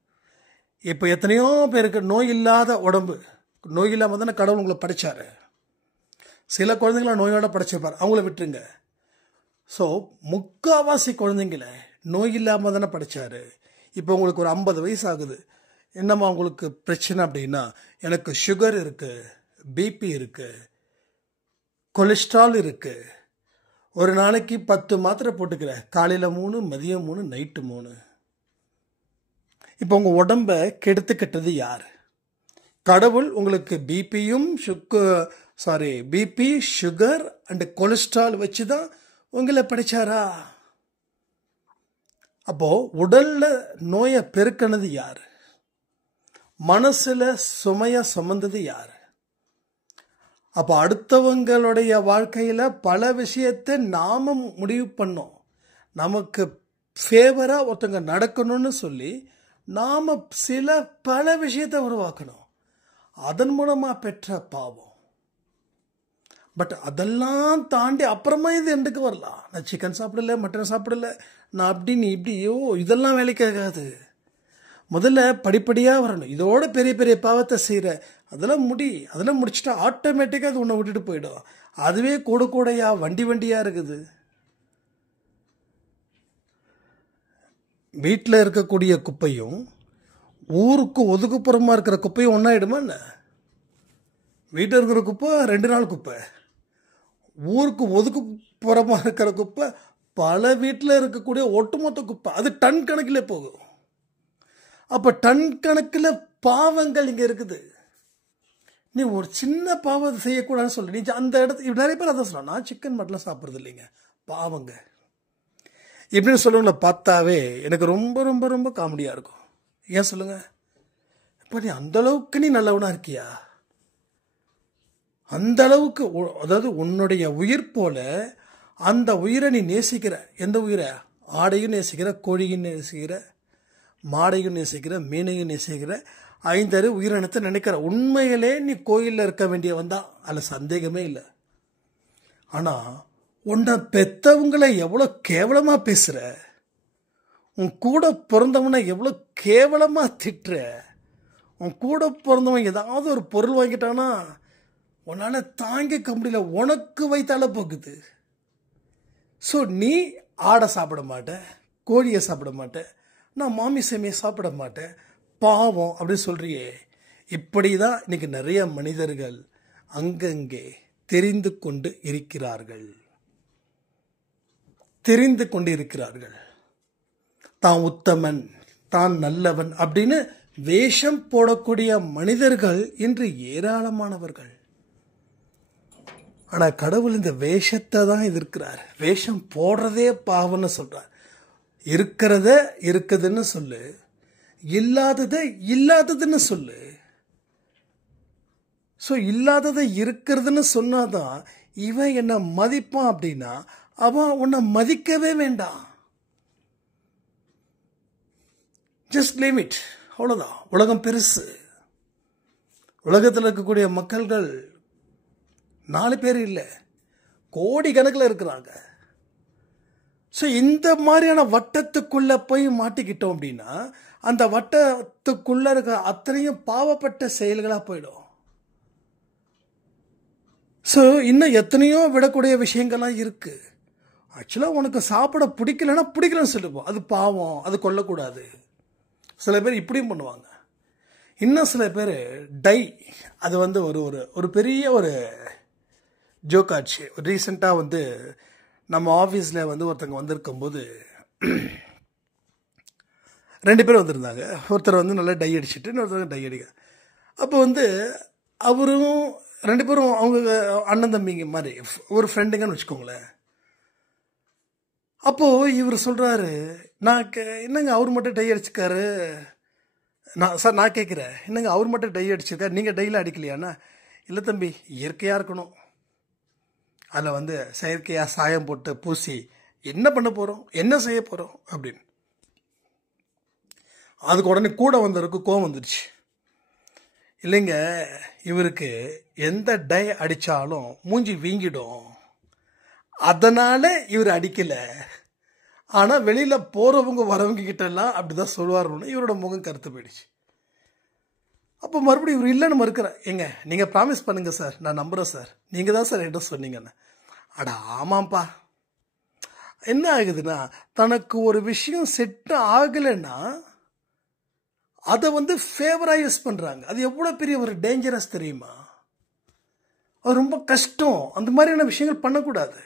இப்போ எத்தனையோ பேருக்கு நோய் இல்லாத உடம்பு, நோய் இல்லாமல் தானே கடவுள் உங்களை படைச்சார். சில குழந்தைங்கள நோயோட படைச்சிருப்பார், அவங்கள விட்டுருங்க. ஸோ முக்கால்வாசி குழந்தைங்கள நோய் இல்லாமல் தானே படைச்சார். இப்போ உங்களுக்கு ஒரு 50 வயசு ஆகுது, என்னம்மா உங்களுக்கு பிரச்சனை அப்படின்னா, எனக்கு சுகர் இருக்குது, பிபி இருக்குது, கொலஸ்ட்ரால் இருக்குது, ஒரு நாளைக்கு 10 மாத்திரை போட்டுக்கிறேன், காலையில் 3, மதியம் 3, நைட்டு 3. இப்போ உங்கள் உடம்பை கெடுத்துக்கிட்டது யார்? கடவுள் உங்களுக்கு பிபி, சுகர் அண்ட் கொலஸ்ட்ரால் வச்சு தான் உங்களை படைச்சாரா? அப்போ உடல்ல நோயை பெருக்கினது யார்? மனசுல சுமைய சுமந்தது யார்? அப்போ அடுத்தவங்களுடைய வாழ்க்கையில பல விஷயத்தை நாம முடிவு பண்ணோம். நமக்கு ஃபேவரா ஒருத்தங்க நடக்கணும்னு சொல்லி நாம பல விஷயத்தை உருவாக்கணும். அதன் மூலமா பெற்ற பாவம். பட் அதெல்லாம் தாண்டி அப்புறமா இது எண்டுக்கு வரலாம். நான் சிக்கன் சாப்பிடல, மட்டன் சாப்பிடல, நான் அப்படி நீ இப்படி, இதெல்லாம் வேலைக்கு ஆகாது. முதல்ல படிப்படியாக வரணும். இதோட பெரிய பெரிய பாவத்தை செய்கிற அதெல்லாம் முடிச்சுட்டா ஆட்டோமேட்டிக்காக அது உன்னை விட்டுட்டு போயிடும். அதுவே கூடையா வண்டியாக இருக்குது. வீட்டில் இருக்கக்கூடிய குப்பையும் ஊருக்கு ஒதுக்குப்புறமாக இருக்கிற குப்பையும் ஒன்றாயிடுமா என்ன? வீட்டில் இருக்கிற குப்பை 2 நாள் குப்பை, ஊருக்கு ஒதுக்குப்புறமாக இருக்கிற குப்பை பல வீட்டில் இருக்கக்கூடிய ஒட்டுமொத்த குப்பை, அது டன் கணக்கில் போகும். அப்போ டன் கணக்கில் பாவங்கள் இங்கே இருக்குது. நீ ஒரு சின்ன பாவத்தை செய்யக்கூடாதுன்னு சொல்லி நீ அந்த இடத்துல நிறைய பேர் அதான் சொல்லலாம், நான் சிக்கன் மட்டன் சாப்பிட்றது இல்லைங்க, பாவங்க இப்படின்னு சொல்லுவங்களை பார்த்தாவே எனக்கு ரொம்ப ரொம்ப ரொம்ப காமெடியாக இருக்கும். ஏன் சொல்லுங்க? இப்போ நீ அந்தளவுக்கு நீ நல்லவனாக இருக்கியா? அந்த அளவுக்கு, அதாவது உன்னுடைய உயிர் போல அந்த உயிரை நீ நேசிக்கிற. எந்த உயிரை? ஆடையும் நேசிக்கிற, கோழியும் நேசிக்கிற, மாடையும் நேசிக்கிற, மீனையும் நேசிக்கிற, 5 உயிரினத்தை நினைக்கிற. உண்மையிலே நீ கோயிலில் இருக்க வேண்டியவன் தான், அதில் சந்தேகமே இல்லை. ஆனால் உன்னை பெற்றவங்களை எவ்வளோ கேவலமாக பேசுகிற, உன் கூட பிறந்தவனை எவ்வளோ கேவலமாக திட்டுற. உன் கூட பிறந்தவன் ஏதாவது ஒரு பொருள் வாங்கிட்டானா உன்னால் தாங்கிக்க முடியல, உனக்கு வைத்தால போகுது. ஸோ நீ ஆடை சாப்பிட மாட்டேன், கோழியை சாப்பிட மாட்டேன், நான் மாமிசமே சாப்பிட மாட்டேன், பாவம் அப்படின்னு சொல்றியே. இப்படி தான் இன்னைக்கு நிறைய மனிதர்கள் அங்கங்கே தெரிந்து கொண்டு இருக்கிறார்கள். தான் உத்தமன், தான் நல்லவன் அப்படின்னு வேஷம் போடக்கூடிய மனிதர்கள் இன்று ஏராளமானவர்கள். ஆனால் கடவுள் இந்த வேஷத்தை தான் எதிர்க்கிறார். வேஷம் போடுறதே பாவம்னு சொல்றார். இருக்கிறத இருக்குதுன்னு சொல்லு, இல்லாததுன்னு சொல்லு. ஸோ இல்லாததை இருக்கிறதுன்னு சொன்னாதான் இவன் என்ன மதிப்பான். அப்படின்னா அவன் உன்னை மதிக்கவே வேண்டாம். ஜஸ்ட் லீவ் இட், அவ்வளோதான். உலகம் பெருசு. உலகத்தில் இருக்கக்கூடிய மக்கள்கள் 4 பேர் இல்லை, கோடி கணக்கில் இருக்கிறாங்க. ஸோ இந்த மாதிரியான வட்டத்துக்குள்ளே போய் மாட்டிக்கிட்டோம் அப்படின்னா அந்த வட்டத்துக்குள்ளே இருக்க அத்தனையும் பாவப்பட்ட செயல்களாக போயிடும். ஸோ இன்னும் எத்தனையோ விடக்கூடிய விஷயங்கள்லாம் இருக்குது. ஆக்சுவலாக உனக்கு சாப்பிட பிடிக்கலன்னு சொல்லுவோம், அது பாவம், அது கொல்லக்கூடாது. சில பேர் இப்படியும் பண்ணுவாங்க. இன்னும் சில பேர் அது வந்து ஒரு பெரிய ஒரு ஜோக் ஆச்சு. ரீசெண்டாக நம்ம ஆஃபீஸில் ஒருத்தங்க வந்திருக்கும்போது 2 பேர் வந்திருந்தாங்க. ஒருத்தர் நல்லா டை அடிச்சுட்டு இன்னொருத்தர் டை அடிக்க. அப்போ அவரும் 2 பேரும் அவங்க அண்ணன் தம்பிங்க மாதிரி ஒரு ஃப்ரெண்டுங்கன்னு வச்சுக்கோங்களேன். அப்போது இவர் சொல்கிறாரு, என்னங்க அவர் மட்டும் டை அடிச்சுக்காரு, நான் கேட்குறேன், என்னங்க அவர் மட்டும் டை அடிச்சிருக்காரு, நீங்கள் டையில் அடிக்கலையாண்ணா? இல்லை தம்பி, இயற்கையாக இருக்கணும், அதில் செயற்கையாக சாயம் போட்டு பூசி என்ன பண்ண போகிறோம், என்ன செய்ய போகிறோம் அப்படின்னு. அதுக்கு உடனே கூட வந்தவருக்கு கோவம் வந்துடுச்சு. இல்லைங்க, இவருக்கு எந்த டை அடித்தாலும் மூஞ்சி வீங்கிடும், அதனால இவர் அடிக்கல. ஆனா வெளியில போறவங்க வரவங்க கிட்ட எல்லாம் அப்படிதான் சொல்லுவாருன்னு இவரோட முகம் கருத்து போயிடுச்சு. அப்போ மறுபடியும் இவர் இல்லைன்னு மறுக்கிறேன். ஏங்க நீங்க ப்ராமிஸ் பண்ணுங்க சார், நான் நம்புறேன் சார், நீங்க தான் சார் என்கிட்ட சொன்னீங்கன்னு. அட ஆமாப்பா. என்ன ஆகுதுன்னா, தனக்கு ஒரு விஷயம் செட் ஆகலைன்னா அதை ஃபேவரா யூஸ் பண்றாங்க. அது எவ்வளவு பெரிய ஒரு டேஞ்சரஸ் தெரியுமா? அது ரொம்ப கஷ்டம். அந்த மாதிரியான விஷயங்கள் பண்ணக்கூடாது.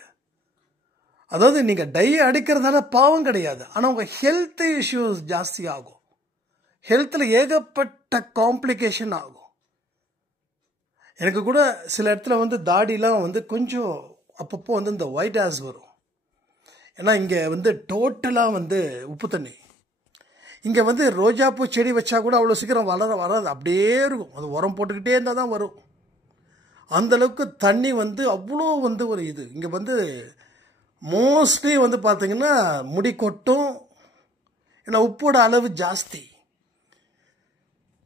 அதாவது நீங்க டை அடிக்கிறதால பாவம் கிடையாது, ஆனா உங்க ஹெல்த் இஷ்யூஸ் ஜாஸ்தி ஆகும். ஹெல்த்தில் ஏகப்பட்ட காம்ப்ளிகேஷன் ஆகும். எனக்கு கூட சில இடத்துல தாடிலாம் கொஞ்சம் அப்பப்போ இந்த ஒயிட் ஹேர்ஸ் வரும். ஏன்னா இங்கே டோட்டலாக உப்பு தண்ணி. இங்கே ரோஜாப்பூ செடி வச்சா கூட அவ்வளோ சீக்கிரம் வராது, அப்படியே இருக்கும். அது உரம் போட்டுக்கிட்டே இருந்தால் தான் வரும். அந்தளவுக்கு தண்ணி அவ்வளோ ஒரு இது. இங்கே மோஸ்ட்லி பார்த்தீங்கன்னா முடி கொட்டும். ஏன்னா உப்போட அளவு ஜாஸ்தி.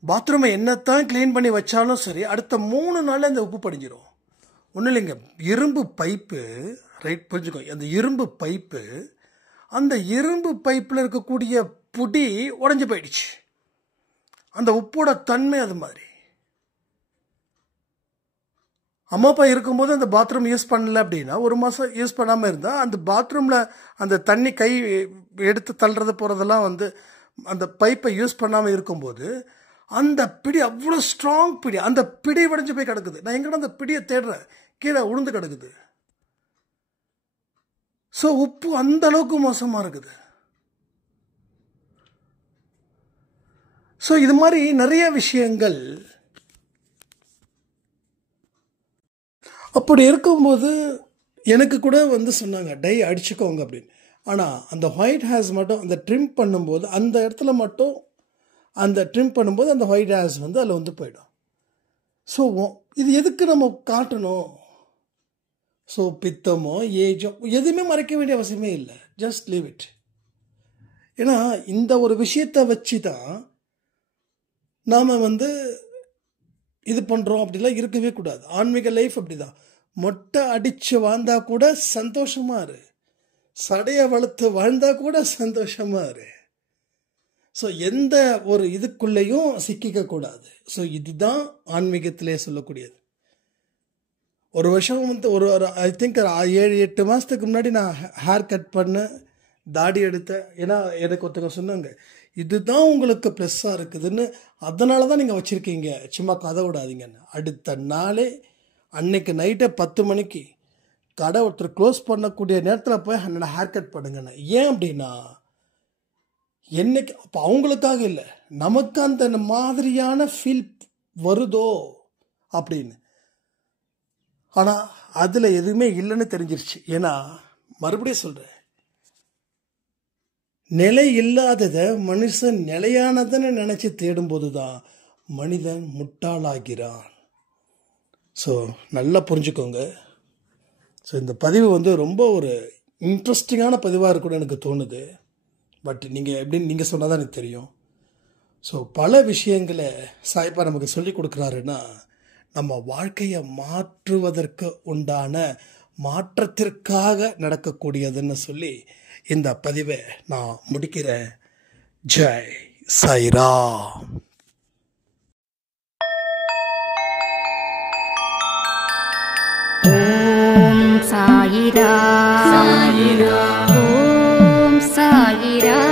பாத்ரூமை என்னத்தான் கிளீன் பண்ணி வச்சாலும் சரி, அடுத்த 3 நாளில் அந்த உப்பு படிஞ்சிடும். ஒன்றும் இல்லைங்க, இரும்பு பைப்பு, ரைட், புரிஞ்சுக்கோ. அந்த இரும்பு பைப்பு, அந்த இரும்பு பைப்பில் இருக்கக்கூடிய புடி உடஞ்சி போயிடுச்சு. அந்த உப்போட தன்மை அது மாதிரி. அம்மா அப்பா இருக்கும்போது அந்த பாத்ரூம் யூஸ் பண்ணல அப்படின்னா, 1 மாதம் யூஸ் பண்ணாமல் இருந்தால் அந்த பாத்ரூமில் அந்த தண்ணி கை எடுத்து தள்ளுறது போகிறதெல்லாம் அந்த பைப்பை யூஸ் பண்ணாமல் இருக்கும்போது அந்த பிடி அவ்வளோ ஸ்ட்ராங் பிடி, அந்த பிடி உடைஞ்சு போய் கிடக்குது. நான் எங்கடா அந்த பிடியை தேடுறேன், கீழே உளுந்து கிடக்குது. ஸோ உப்பு அந்த அளவுக்கு மோசமாக இருக்குது. ஸோ இது மாதிரி நிறைய விஷயங்கள். அப்படி இருக்கும்போது எனக்கு கூட சொன்னாங்க டை அடிச்சுக்கோங்க அப்படின்னு. ஆனால் அந்த ஒயிட் ஹேர்ஸ் மட்டும் அந்த ட்ரிம் பண்ணும்போது அந்த இடத்துல மட்டும் அந்த ட்ரிம் பண்ணும்போது அந்த ஒயிட் ஹேர்ஸ் அதில் போயிடும். ஸோ இது எதுக்கு நம்ம காட்டணும்? ஸோ பித்தமோ ஏஜோ எதுவுமே மறைக்க வேண்டிய அவசியமே இல்லை. Just leave it. ஏன்னா இந்த ஒரு விஷயத்தை வச்சு தான் நாம் இது பண்ணுறோம். அப்படிலாம் இருக்கவே கூடாது. ஆன்மீக லைஃப் அப்படிதான். மொட்டை அடித்து வாழ்ந்தா கூட சந்தோஷமா இரு, சடையை வளர்த்து வாழ்ந்தா கூட சந்தோஷமா இரு. ஸோ எந்த ஒரு இதுக்குள்ளேயும் சிக்கிக்க கூடாது. ஸோ இதுதான் ஆன்மீகத்திலே சொல்லக்கூடியது. ஒரு வருஷம் ஒரு ஐ திங்க் 7-8 மாதத்துக்கு முன்னாடி நான் ஹேர் கட் பண்ணேன், தாடி எடுத்தேன். ஏன்னா எனக்கு ஒருத்தங்க சொன்னாங்க இதுதான் உங்களுக்கு ப்ளஸ்ஸாக இருக்குதுன்னு, அதனால தான் நீங்கள் வச்சுருக்கீங்க, சும்மா கதை விடாதீங்கன்னு. அடுத்த நாளே அன்னைக்கு நைட்டே 10 மணிக்கு கடை ஒருத்தர் க்ளோஸ் பண்ணக்கூடிய நேரத்தில் போய் என்னோட ஹேர் கட் பண்ணுங்கண்ணே. ஏன் அப்படின்னா என்னைக்கு அப்போ அவங்களுக்காக இல்லை, நமக்கு அந்த மாதிரியான ஃபீல் வருதோ அப்படின்னு. ஆனால் அதில் எதுவுமே இல்லைன்னு தெரிஞ்சிருச்சு. ஏன்னா மறுபடியும் சொல்கிறேன், நிலை இல்லாததை மனுஷன் நிலையானதுன்னு நினச்சி தேடும்போது தான் மனிதன் முட்டாளாகிறான். ஸோ நல்லா புரிஞ்சுக்கோங்க. ஸோ இந்த பதிவு ரொம்ப ஒரு இன்ட்ரெஸ்டிங்கான பதிவாக இருக்குன்னு எனக்கு தோணுது. பட் நீங்கள் எப்படின்னு நீங்கள் சொன்னால் தான் எனக்கு தெரியும். ஸோ பல விஷயங்களை சாய்ப்பா நமக்கு சொல்லி கொடுக்குறாருன்னா, நம்ம வாழ்க்கையை மாற்றுவதற்கு உண்டான மாற்றத்திற்காக நடக்கக்கூடியதுன்னு சொல்லி இந்த பதிவை நான் முடிக்கிறேன். ஜெய் சாய்ராம். ஓம் சாயிராம். ஓம் சாயிராம்.